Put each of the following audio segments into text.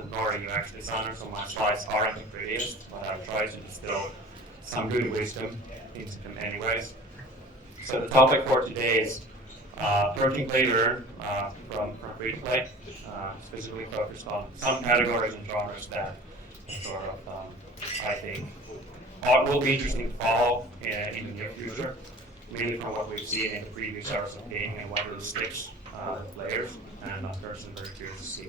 consultant nor a UX designer, so my slides aren't the prettiest, but I've tried to distill some good wisdom into them anyways. So the topic for today is approaching play learn from FreetoPlay, specifically focused on some categories and genres that sort of I think will be interesting to follow in the near future, mainly from what we've seen in the previous hours of gaming and what really sticks with players. And I'm personally very curious to see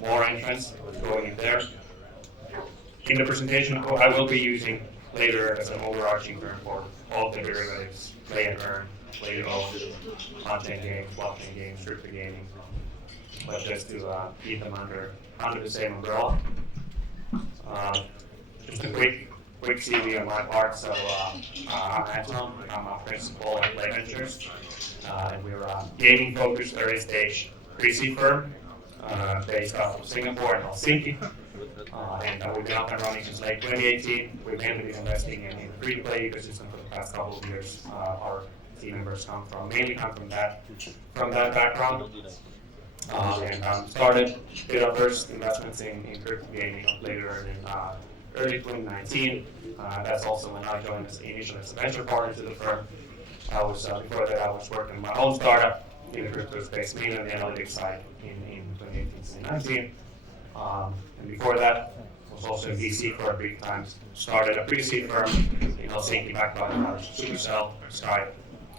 more entrants going in there. In the presentation, I will be using play to earn as an overarching term for all the derivatives: play and earn, play to own, content games, blockchain games, crypto gaming, but just to keep them under the same umbrella. Just a quick CV on my part. So I'm Anton. I'm a principal at Play Ventures, and we're a gaming-focused early-stage pre-seed firm based out of Singapore and Helsinki. And we've been up and running since late 2018. We've mainly been investing in the free-to-play ecosystem for the past couple of years. Our team members mainly come from that background. And did our first investments in crypto gaming later in early 2019. That's also when I joined initially as a venture partner to the firm. Before that, I was working on my own startup in the crypto space, mainly on the analytics side in 2018-2019. And before that, I was also in VC for a brief time. Started a pre-seed firm in Helsinki, backed by Supercell, Skype,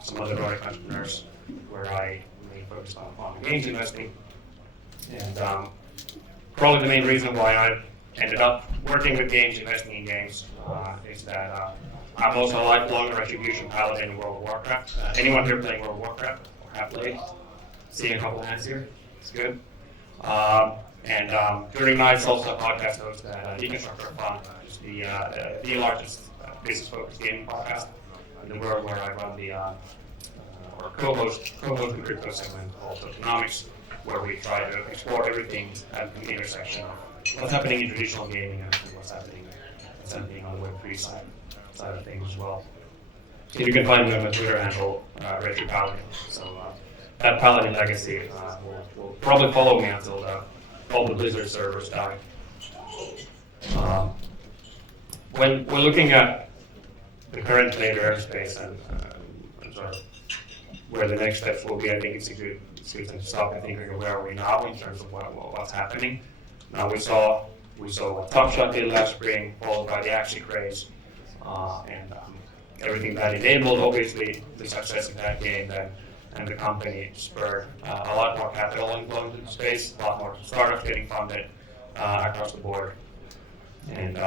some other Nordic entrepreneurs, where I mainly focused on games investing. And probably the main reason why I ended up working with games, investing in games, is that I'm also a lifelong Retribution paladin in World of Warcraft. Anyone here playing World of Warcraft or have played? Seeing a couple hands here, it's good. And during nights, also a podcast host at Deconstructor Fund, which is the largest business-focused gaming podcast in the world, where I run or co-host the crypto segment called Tokenomics, where we try to explore everything at the intersection of what's happening in traditional gaming and what's happening on the Web3 side of things as well. And you can find me on my Twitter handle, Retro Paladin. So that Paladin legacy will probably follow me until all the Blizzard servers die. When we're looking at the current play to earn space and sort of where the next steps will be, I think it's a good time to stop and think, where are we now in terms of what's happening. Now we saw what Top Shot did last spring, followed by the Axie craze, and everything that enabled, obviously, the success of that game and the company spurred a lot more capital inflow into the space, a lot more startups getting funded across the board, and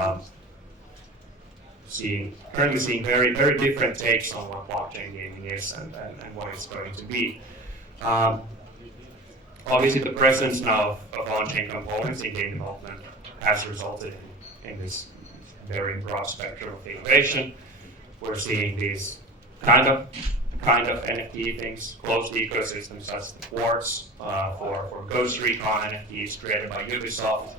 currently seeing very, very different takes on what blockchain gaming is and what it's going to be. Obviously, the presence now of on-chain components in game development has resulted in this very broad spectrum of innovation. We're seeing these kind of NFT things, closed ecosystems as the Quartz for Ghost Recon NFTs created by Ubisoft.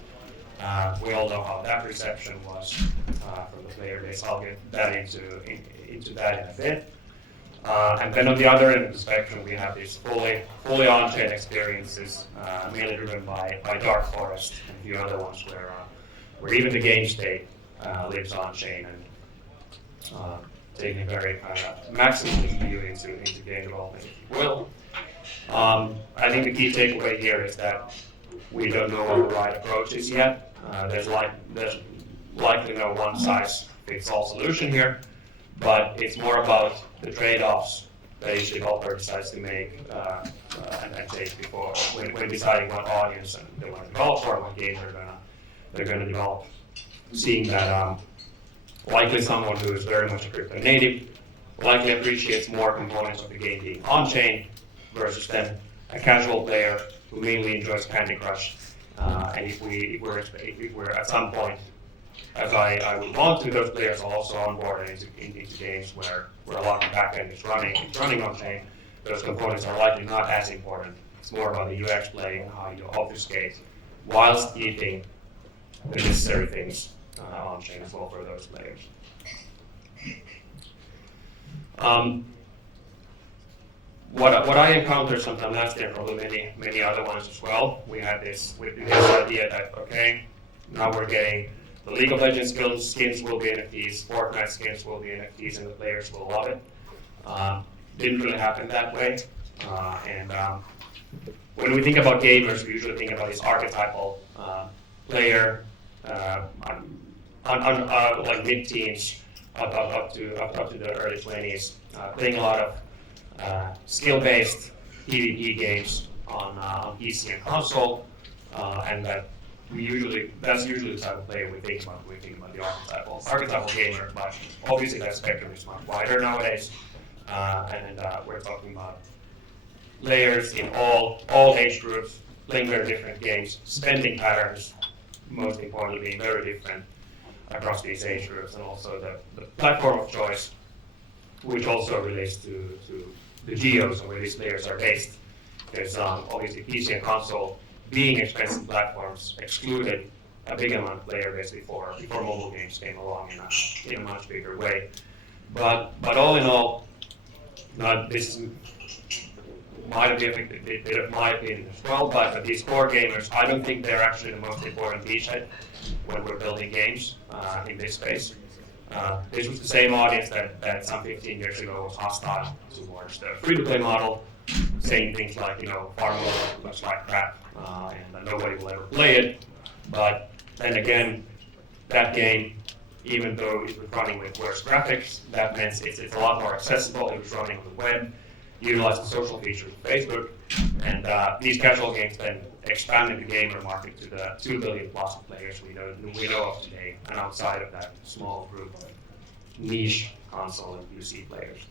We all know how that reception was from the player base. I'll get that into that in a bit. And then on the other end of the spectrum, we have these fully on-chain experiences, mainly driven by Dark Forest and a few other ones where even the game state lives on-chain and taking a very maximalist view into game development, if you will. I think the key takeaway here is that we don't know what the right approach is yet. There's likely no one-size-fits-all solution here, but it's more about the trade-offs that each developer decides to make and take before when deciding what audience they want to develop for, what game they're going to develop. Seeing that likely someone who is very much a crypto native likely appreciates more components of the game being on-chain versus then a casual player who mainly enjoys Candy Crush. And if we're at some point, as I would want to, those players are also onboarded into games where a lot of the backend is running on-chain, those components are likely not as important. It's more about the UX play and how you obfuscate whilst keeping the necessary things on-chain as well for those players. what I encounter sometimes last year, probably many other ones as well. We had this idea that okay, now we're getting the League of Legends skins will be NFTs, Fortnite skins will be NFTs, and the players will love it. Didn't really happen that way. And when we think about gamers, we usually think about this archetypal player, like mid-teens up to the early 20s, playing a lot of skill-based PvP games on PC and console, and that's usually the type of player we think about when we think about the archetypal gamer. But obviously that spectrum is much wider nowadays, and we're talking about players in all age groups, playing very different games, spending patterns, most importantly, being very different across these age groups, and also the platform of choice, which also relates to the geos where these players are based. Because obviously PC and console, being expensive platforms, excluded a big amount of player base before mobile games came along in a much bigger way. But all in all, this might be a bit of my opinion as well, but these core gamers, I don't think they're actually the most important beachhead when we're building games in this space. This was the same audience that some 15 years ago was hostile towards the free-to-play model, saying things like, Farm Mode looks like crap, and nobody will ever play it. But then again, that game, even though it was running with worse graphics, that meant it's a lot more accessible. It was running on the web, utilized the social features of Facebook, and these casual games then expanded the gamer market to the 2 billion plus players we know of today, and outside of that small group of niche console and PC players.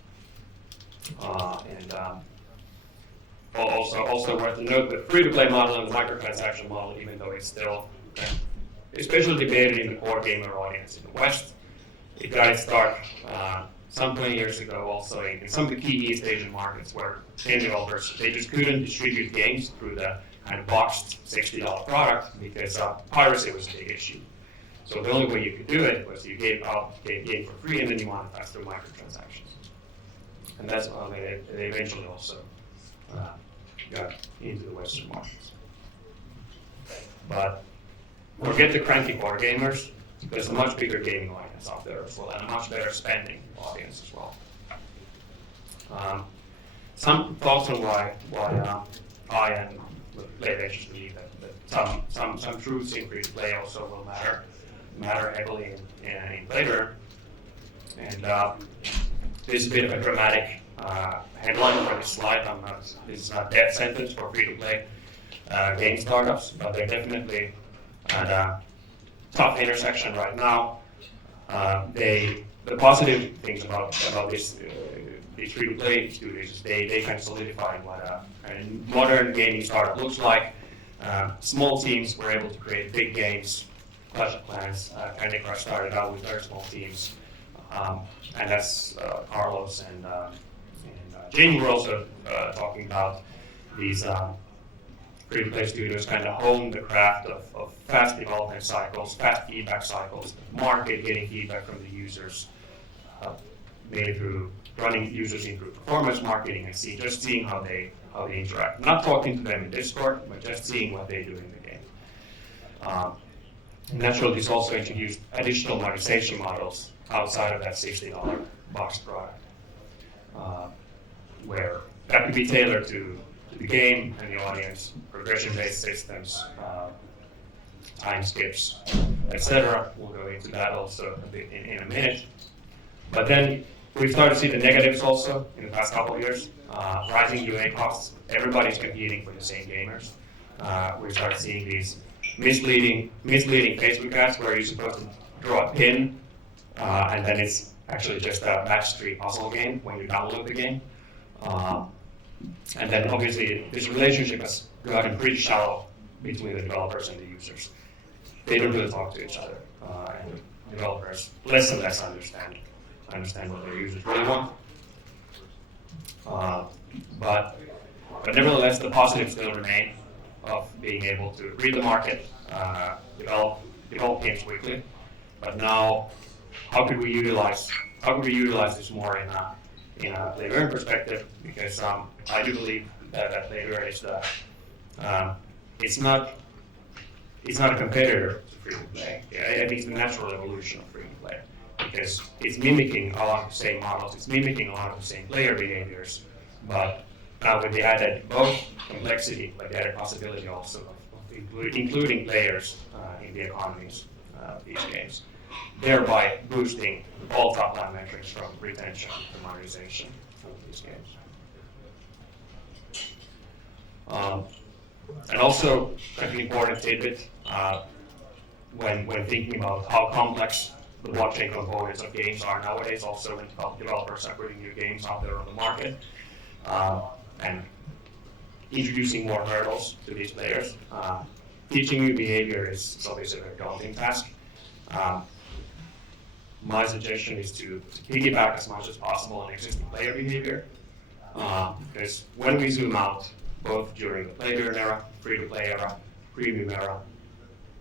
Also worth to note the free-to-play model and the microtransaction model, even though it's still especially debated in the core gamer audience in the West, it got its start some 20 years ago also in some of the key East Asian markets where game developers, they just couldn't distribute games through the kind of boxed $60 product because piracy was a big issue. So the only way you could do it was you gave game for free and then you monetized through microtransactions. And that's how they eventually also got into the Western markets. But forget the cranky core gamers. There's a much bigger gaming audience out there as well, and a much better spending audience as well. Some thoughts on why I and Play Ventures believe that some truths in free-to-play also will matter heavily in later. And this is a bit of a dramatic headline for this slide. This is not a death sentence for free-to-play game startups, but they're definitely at a tough intersection right now. The positive things about these free-to-play studios, they kind of solidify what a modern gaming startup looks like. Small teams were able to create big games. Clash of Clans, Candy Crush started out with very small teams, and that's Carlos and Jamie were also talking about these free-to-play studios kind of hone the craft of fast development cycles, fast feedback cycles, market getting feedback from the users, maybe through running users in through performance marketing and seeing how they interact. Not talking to them in Discord, but just seeing what they do in the game. Naturally, this also introduced additional monetization models outside of that $60 box product, where that could be tailored to the game and the audience, progression-based systems, time skips, etc. We'll go into that also a bit in a minute. But then we've started to see the negatives also in the past couple of years. Rising UA costs. Everybody's competing for the same gamers. We started seeing these misleading Facebook ads where you're supposed to draw a pin, and then it's actually just a match-3 puzzle game when you download the game. And then obviously this relationship has gotten pretty shallow between the developers and the users. They don't really talk to each other, and developers less and less understand what their users really want. But nevertheless, the positives still remain of being able to read the market, develop games quickly. But now, how could we utilize this more in a play-to-earn perspective, because I do believe that play-to-earn is it's not a competitor to free-to-play. I think it's the natural evolution of free-to-play, because it's mimicking a lot of the same models, it's mimicking a lot of the same player behaviors, but now with the added both complexity, like the added possibility also of including players in the economies of these games, thereby boosting all top-line metrics from retention to monetization of these games. And also, an important tidbit when thinking about how complex the blockchain components of games are nowadays, also when developers are putting new games out there on the market and introducing more hurdles to these players. Teaching new behavior is obviously a very daunting task. My suggestion is to piggyback as much as possible on existing player behavior, because when we zoom out, both during the play-to-earn era, free-to-play era, premium era,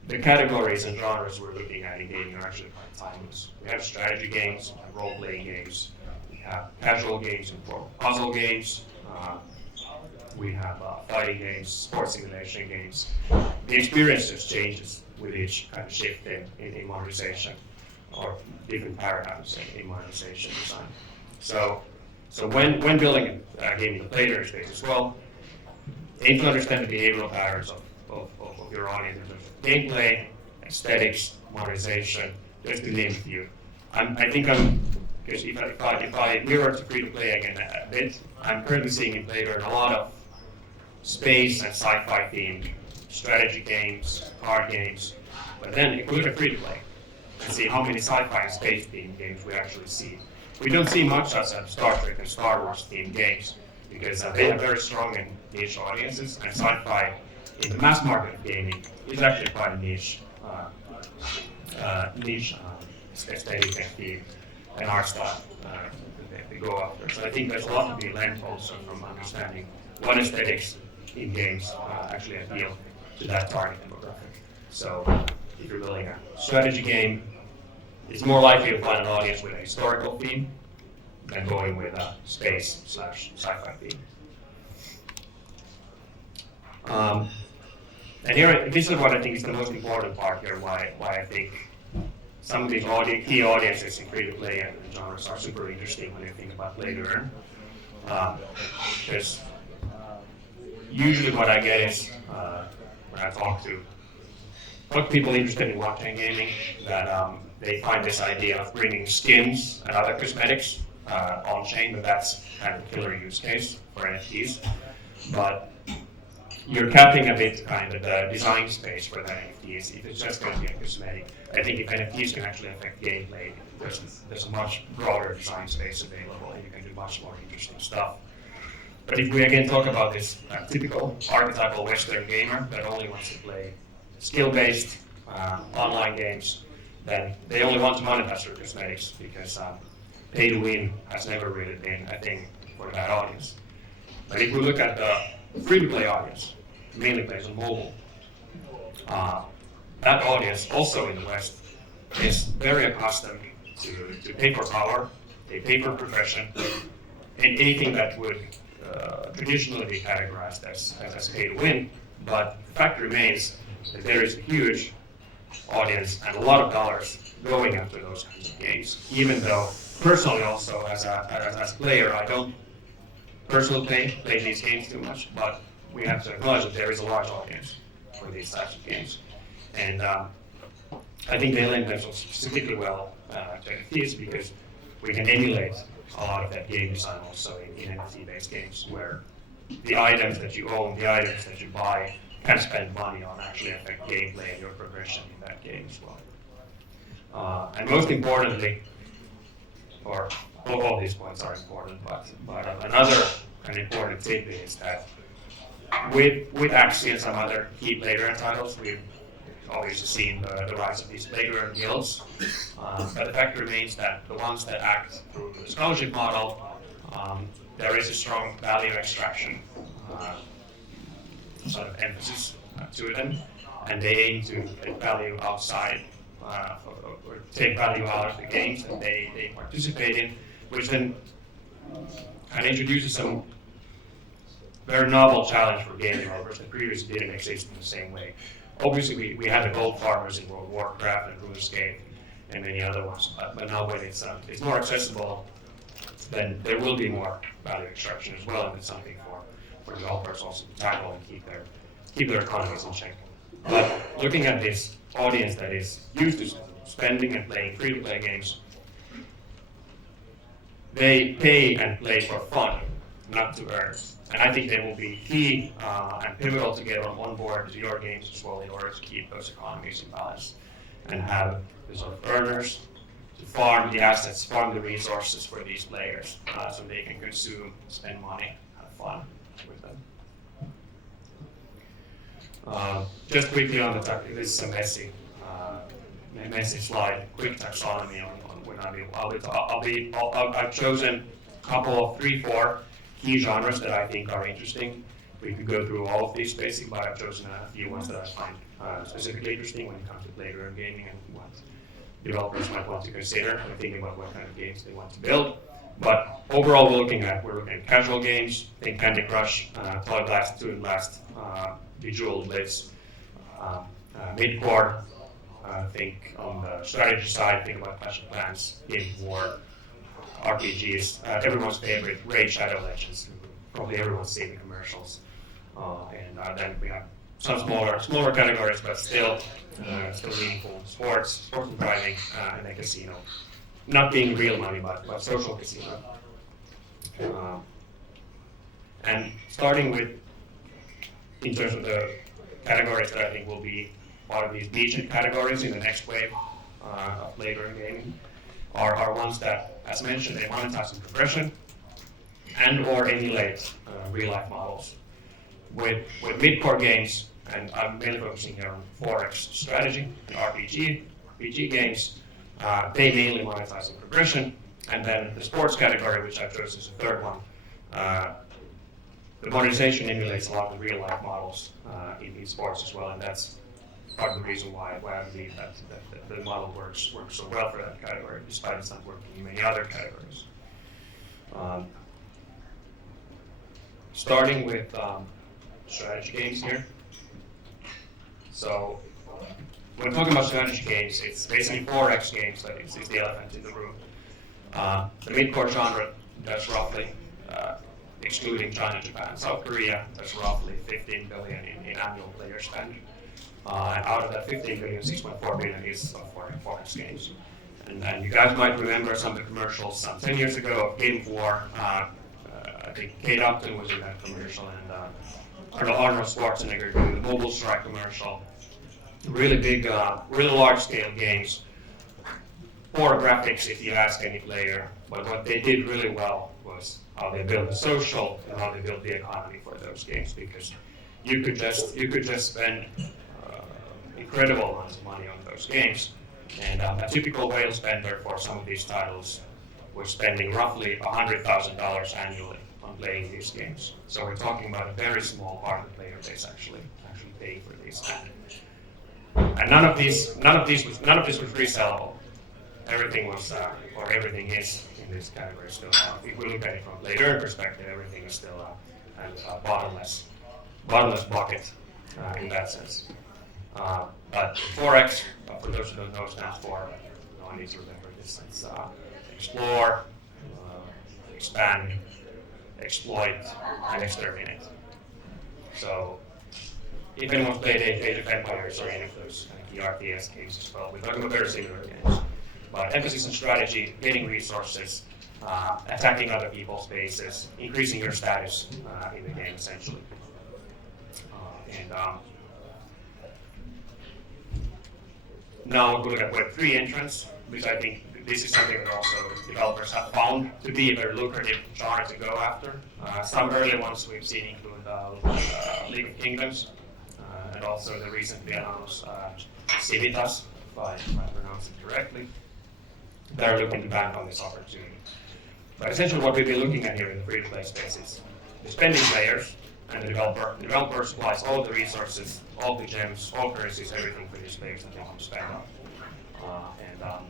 the categories and genres we're looking at in gaming are actually quite timeless. We have strategy games, we have role-playing games, we have casual games and puzzle games, we have fighting games, sports simulation games. The experience just changes with each kind of shift in monetization, or different paradigms in monetization design. So when building a game in the play-to-earn space as well, aim to understand the behavioral patterns of your audience in terms of gameplay, aesthetics, monetization, just to name a few. Because if I mirror to free-to-play again a bit, I'm currently seeing in play-to-earn a lot of space and sci-fi themed strategy games, card games, but then if we look at free-to-play and see how many sci-fi and space themed games we actually see, we don't see much outside of Star Trek and Star Wars themed games, because they have very strong and niche audiences, and sci-fi in the mass market of gaming is actually quite a niche aesthetic and theme and art style they go after. So I think there's a lot to be learned also from understanding what aesthetics in games actually appeal to that target demographic. So if you're building a strategy game, it's more likely to find an audience with a historical theme than going with a space/sci-fi theme. And here, this is what I think is the most important part here, why I think some of these key audiences in free-to-play and genres are super interesting when you think about play-to-earn. Because usually what I get is, when I talk to people interested in blockchain gaming, that they find this idea of bringing skins and other cosmetics on-chain, but that's kind of a killer use case for NFTs. But you're capping a bit kind of the design space for that NFTs if it's just going to be a cosmetic. I think if NFTs can actually affect gameplay, there's a much broader design space available, and you can do much more interesting stuff. But if we again talk about this typical archetypal Western gamer that only wants to play skill-based online games, then they only want to monetize their cosmetics, because pay to win has never really been a thing for that audience. But if we look at the free-to-play audience, mainly plays on mobile, that audience also in the West is very accustomed to pay for power, they pay for profession, and anything that would traditionally be categorized as pay to win. But the fact remains that there is a huge audience and a lot of dollars going after those kinds of games, even though personally also as a player, I don't personally play these games too much, but we have to acknowledge that there is a large audience for these types of games. And I think they lend themselves specifically well to NFTs, because we can emulate a lot of that game design also in NFT-based games, where the items that you own, the items that you buy, can spend money on actually affect gameplay and your progression in that game as well. And most importantly, or all of these points are important, but another kind of important tidbit is that with Axie and some other key play-to-earn titles, we've obviously seen the rise of these play-to-earn guilds. But the fact remains that the ones that act through the scholarship model, there is a strong value extraction sort of emphasis to them, and they aim to get value outside or take value out of the games that they participate in, which then and introduces some very novel challenge for game developers that previously didn't exist in the same way. Obviously, we had the gold farmers in World of Warcraft and RuneScape and many other ones, but now when it's more accessible, then there will be more value extraction as well, and it's something for developers also to tackle and keep their economies in check. But looking at this audience that is used to spending and playing free-to-play games, they pay and play for fun, not to earn. And I think they will be key and pivotal to get on board to your games as well in order to keep those economies in balance and have the sort of earners to farm the assets, farm the resources for these players so they can consume, spend money, have fun with them. Just quickly on the topic, this is a messy slide, quick taxonomy on when I've chosen a couple of 3-4 key genres that I think are interesting. We could go through all of these basically, but I've chosen a few ones that I find specifically interesting when it comes to player gaming and what developers might want to consider when thinking about what kind of games they want to build. But overall, we're looking at casual games, think Candy Crush, Toy Blast, Toon Blast, Bejeweled Blitz, mid-core, think on the strategy side, think about Clash of Clans, Game of War, RPGs, everyone's favorite, Raid Shadow Legends, probably everyone's seen the commercials. And then we have some smaller categories, but still meaningful. Sports and driving, and then casino. Not being real money, but social casino. And starting with, in terms of the categories that I think will be part of these beachhead categories in the next wave of later in gaming, are ones that, as mentioned, they monetize in progression and or emulate real-life models. With mid-core games, and I'm mainly focusing here on 4X strategy and RPG games, they mainly monetize in progression. And then the sports category, which I've chosen as the third one, the monetization emulates a lot of real-life models in sports as well, and that's part of the reason why I believe that the model works so well for that category, despite it's not working in many other categories. Starting with strategy games here. So when talking about strategy games, it's basically 4X games that is the elephant in the room. The mid-core genre, that's roughly, excluding China, Japan, South Korea, that's roughly 15 billion in annual player spend. And out of that 15 billion, 6.4 billion is of 4X games. And you guys might remember some of the commercials some 10 years ago of Game of War. I think Kate Upton was in that commercial, and Arnold Schwarzenegger doing the Mobile Strike commercial. Really big, really large-scale games. Poor graphics if you ask any player, but what they did really well was how they built the social and how they built the economy for those games, because you could just spend incredible amounts of money on those games. And a typical whale spender for some of these titles was spending roughly $100,000 annually on playing these games. So we're talking about a very small part of the player base actually paying for these. And none of this was resellable. Everything was, or everything is in this category still. If we look at it from a player perspective, everything is still a bottomless bucket in that sense. But 4X, for those who don't know, stands for, I need to remember this, it's explore, expand, exploit, and exterminate. So if anyone's played Age of Empires or any of those RTS games as well, we're talking about very similar games. But emphasis on strategy, getting resources, attacking other people's bases, increasing your status in the game essentially. Now we look at Web3 entrance, because I think this is something that also developers have found to be a very lucrative genre to go after. Some early ones we've seen include League of Kingdoms, and also the recently announced Civitas, if I pronounce it correctly. They're looking to bank on this opportunity. But essentially what we've been looking at here in the free-to-play space is the spending players and the developer. The developer supplies all the resources, all the gems, all currencies, everything for these players that they want to spend on.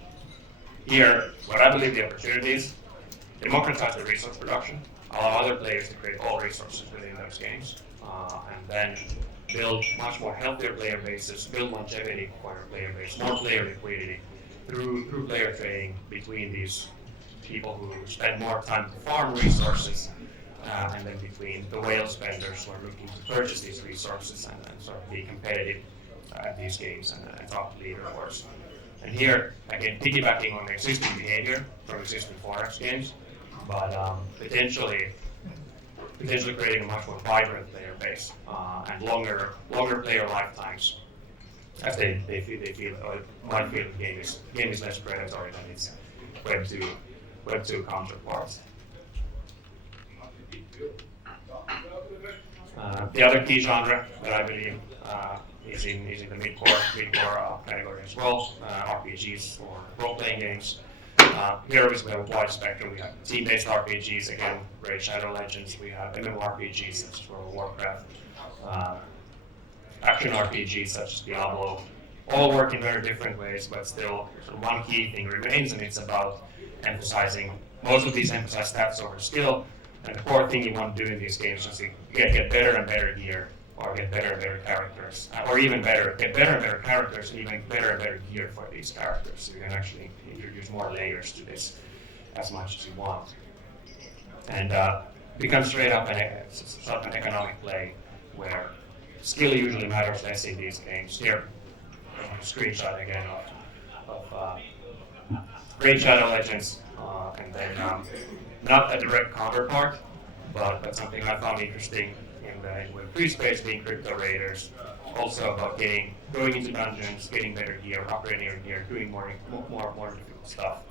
Here, what I believe the opportunity is democratize the resource production, allow other players to create all resources within those games, and then build much more healthier player bases, build longevity for your player base, more player liquidity through player trading between these people who spend more time to farm resources, and then between the whale spenders who are looking to purchase these resources and sort of be competitive at these games and top leaderboards. And here, again, piggybacking on the existing behavior from existing Forex games, but potentially creating a much more vibrant player base and longer player lifetimes, as they feel or might feel the game is less predatory than its Web 2 counterparts. The other key genre that I believe is in the mid-core category as well, RPGs or role-playing games. Here obviously we have a wide spectrum. We have team-based RPGs, again, Raid Shadow Legends. We have MMORPGs such as World of Warcraft, action RPGs such as Diablo. All work in very different ways, but still one key thing remains, and it's about emphasizing, most of these emphasize stats over skill, and the core thing you want to do in these games is to get better and better gear, or get better and better characters, or even better, get better and better characters, and even better and better gear for these characters. So you can actually introduce more layers to this as much as you want. And becomes straight up sort of an economic play where skill usually matters less in these games. Here, a screenshot again of Raid Shadow Legends, and then not a direct counterpart, but something I found interesting in the Web3 space, being crypto raiders, also about going into dungeons, getting better gear, upgrading your gear, doing more difficult stuff,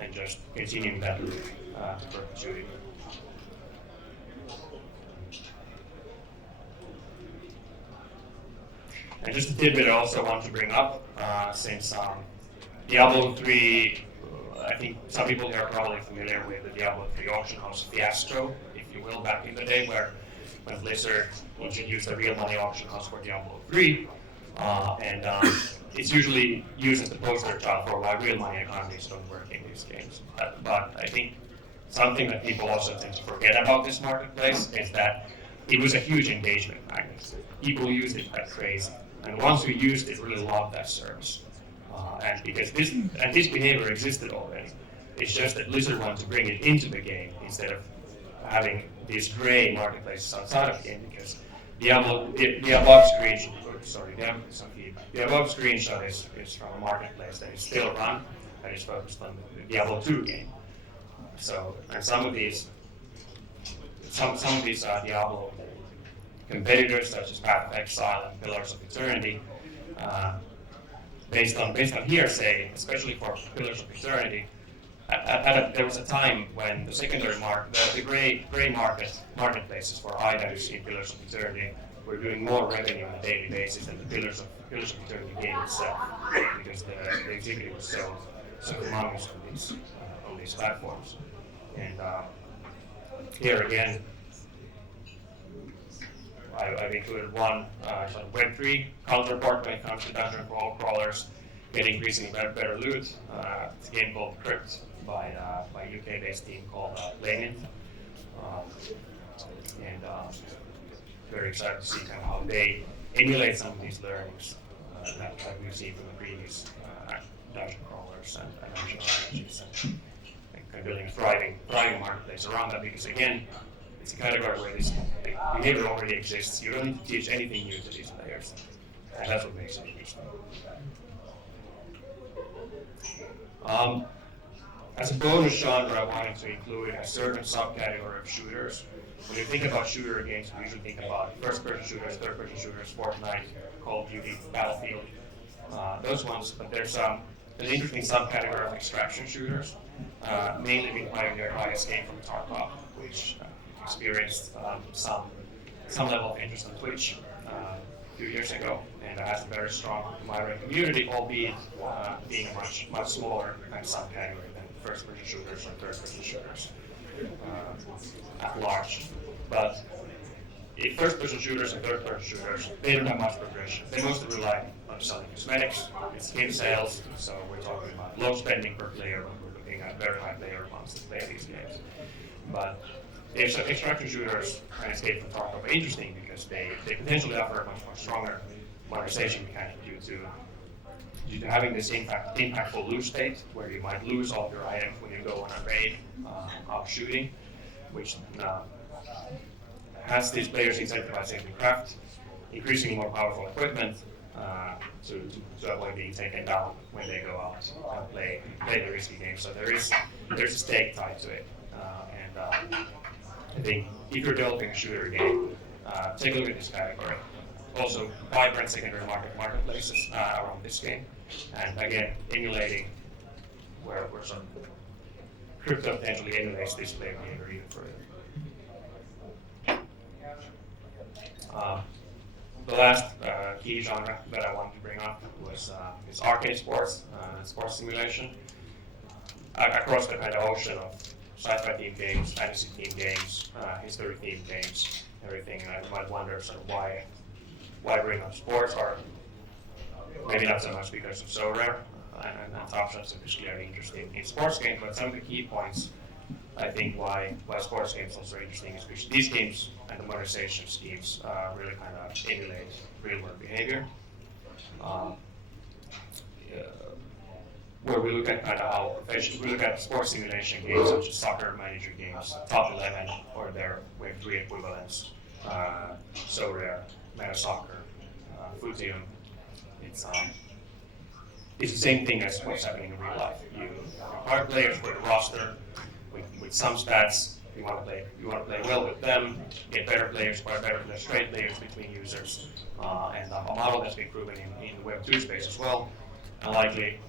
and just continuing that loop to perpetuity. And just a tidbit I also want to bring up, since Diablo 3, I think some people here are probably familiar with the Diablo 3 auction house fiasco, if you will, back in the day when Blizzard introduced a real money auction house for Diablo 3, and it's usually used as the poster child for why real money economies don't work in these games. But I think something that people also tend to forget about this marketplace is that it was a huge engagement magnet. People used it like crazy, and the ones who used it really loved that service. And because this behavior existed already, it's just that Blizzard wanted to bring it into the game instead of having these gray marketplaces outside of the game. Because the above screenshot is from a marketplace that is still run, that is focused on the Diablo 2 game. So, and some of these Diablo competitors, such as Path of Exile and Pillars of Eternity, based on hearsay, especially for Pillars of Eternity, there was a time when the secondary market, the gray marketplaces for items in Pillars of Eternity were doing more revenue on a daily basis than the Pillars of Eternity game itself, because the activity was so humongous on these platforms. And here again, I've included one sort of Web3 counterpart when it comes to dungeon crawlers, getting increasingly better loot. It's a game called Crypt by a UK-based team called Backman. And very excited to see kind of how they emulate some of these learnings that we've seen from the previous dungeon crawlers and dungeon RPGs, and building a thriving marketplace around that, because again, it's a category where this behavior already exists. You don't need to teach anything new to these players, and that's what makes it interesting. As a bonus genre, I wanted to include a certain subcategory of shooters. When you think about shooter games, we usually think about first-person shooters, third-person shooters, Fortnite, Call of Duty, Battlefield, those ones. But there's an interesting subcategory of extraction shooters, mainly being pioneered by Escape from Tarkov, which experienced some level of interest on Twitch a few years ago, and has a very strong moderate community, albeit being a much smaller kind of subcategory than first-person shooters or third-person shooters at large. But if first-person shooters and third-person shooters, they don't have much progression. They mostly rely on selling cosmetics, it's skin sales, so we're talking about low spending per player when we're looking at very high player amounts that play these games. But the extraction shooters and Escape from Tarkov are interesting because they potentially offer a much more stronger monetization mechanic due to having this impactful loot state where you might lose all of your items when you go on a raid out shooting, which has these players incentivizing to craft increasingly more powerful equipment to avoid being taken down when they go out and play the risky game. So there's a stake tied to it, and I think if you're developing a shooter game, take a look at this category. Also, vibrant secondary marketplaces around this game, and again, emulating where some crypto potentially emulates this player behavior even further. The last key genre that I wanted to bring up was is arcade sports, sports simulation. Across the kind of ocean of sci-fi themed games, fantasy themed games, history themed games, everything, and I might wonder sort of why bring up sports, or maybe not so much because it's so rare, and Top Shots are particularly interesting in sports games, but some of the key points I think why sports games are so interesting is because these games and the monetization schemes really kind of emulate real world behavior. Where we look at kind of how we look at sports simulation games such as soccer manager games, Top 11 or their Wave 3 equivalents, So Rare, Meta Soccer, Footium. It's the same thing as what's happening in real life. You acquire players for the roster with some stats. You want to play well with them, get better players, acquire better players, trade players between users, and a model that's been proven in the Web 2 space as well. And likely,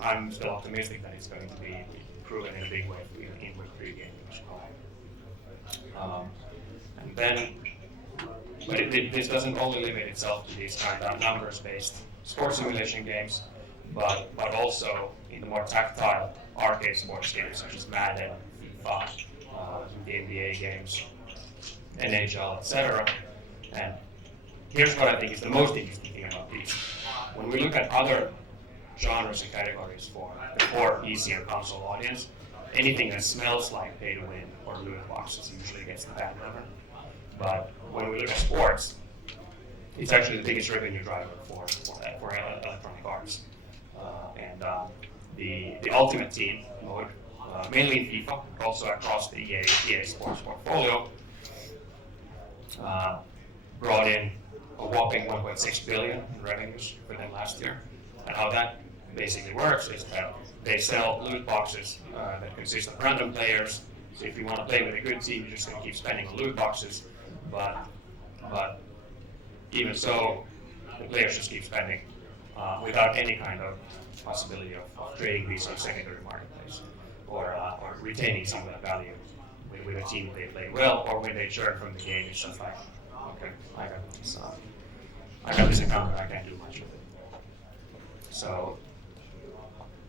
I'm still optimistic that it's going to be proven in a big way in Web 3 gaming as well. And then, but this doesn't only limit itself to these kind of numbers-based sports simulation games, but also in the more tactile arcade sports games such as Madden, FIFA, the NBA games, NHL, etc. And here's what I think is the most interesting thing about these. When we look at other genres and categories for the core PC or console audience, anything that smells like pay to win or loot boxes usually gets the bad number. But when we look at sports, it's actually the biggest revenue driver for Electronic Arts. The Ultimate Team mode, mainly in FIFA, but also across the EA Sports portfolio, brought in a whopping 1.6 billion in revenues for them last year. And how that basically works is that they sell loot boxes that consist of random players. So if you want to play with a good team, you're just going to keep spending on loot boxes. But even so, the players just keep spending without any kind of possibility of trading these on secondary marketplace or retaining some of that value with a team they play well, or when they churn from the game, it's just like, okay, I got this account, but I can't do much with it. So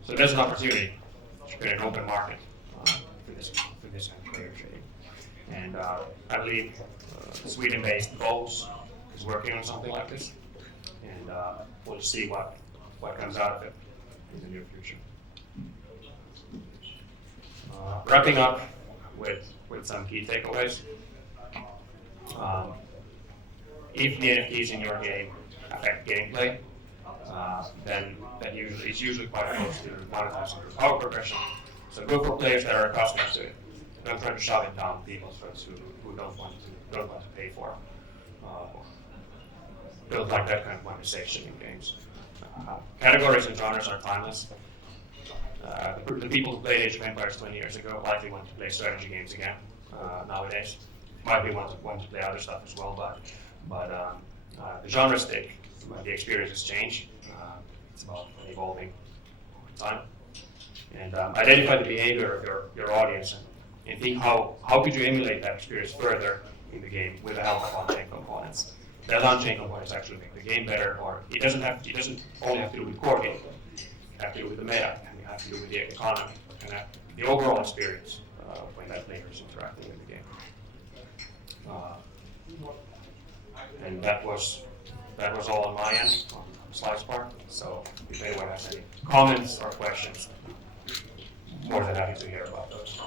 there's an opportunity to create an open market for this kind of player trading. And I believe Sweden-based Bowls is working on something like this, and we'll see what comes out of it in the near future. Wrapping up with some key takeaways. If the NFTs in your game affect gameplay, then it's usually quite close to monetizing through power progression. So go for players that are accustomed to it. Don't try to shove it down people's throats who don't want to pay for build like that kind of monetization in games. Categories and genres are timeless. The people who played Age of Empires 20 years ago likely want to play strategy games again nowadays. Might be want to play other stuff as well, but the genre stick, the experiences change. It's about evolving over time. And identify the behavior of your audience and think how could you emulate that experience further in the game with the help of on-chain components. The on-chain components actually make the game better, or it doesn't only have to do with core gameplay. It has to do with the meta, and it has to do with the economy, and the overall experience when that player is interacting with the game. And that was all on my end on Slides part. So if anyone has any comments or questions. more than happy to hear about those.